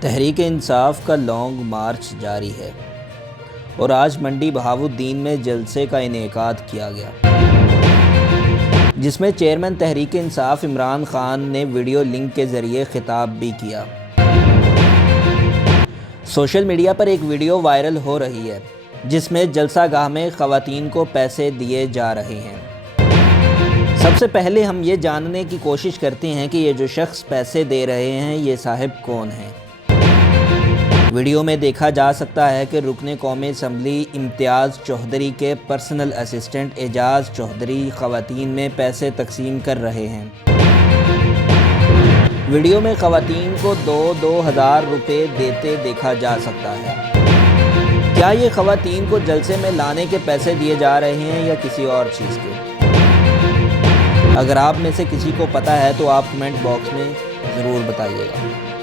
تحریک انصاف کا long march جاری ہے اور آج منڈی بہاؤالدین میں جلسے کا انعقاد کیا گیا، جس میں چیئرمین تحریک انصاف عمران خان نے ویڈیو لنک کے ذریعے خطاب بھی کیا۔ سوشل میڈیا پر ایک ویڈیو وائرل ہو رہی ہے جس میں جلسہ گاہ میں خواتین کو پیسے دیے جا رہے ہیں۔ سب سے پہلے ہم یہ جاننے کی کوشش کرتے ہیں کہ یہ جو شخص پیسے دے رہے ہیں یہ صاحب کون ہیں۔ ویڈیو میں دیکھا جا سکتا ہے کہ رکن قومی اسمبلی امتیاز چودھری کے پرسنل اسسٹنٹ اعجاز چودھری خواتین میں پیسے تقسیم کر رہے ہیں۔ ویڈیو میں خواتین کو 2,000 روپے دیتے دیکھا جا سکتا ہے۔ کیا یہ خواتین کو جلسے میں لانے کے پیسے دیے جا رہے ہیں یا کسی اور چیز کے؟ اگر آپ میں سے کسی کو پتہ ہے تو آپ کمنٹ باکس میں ضرور بتائیے گا۔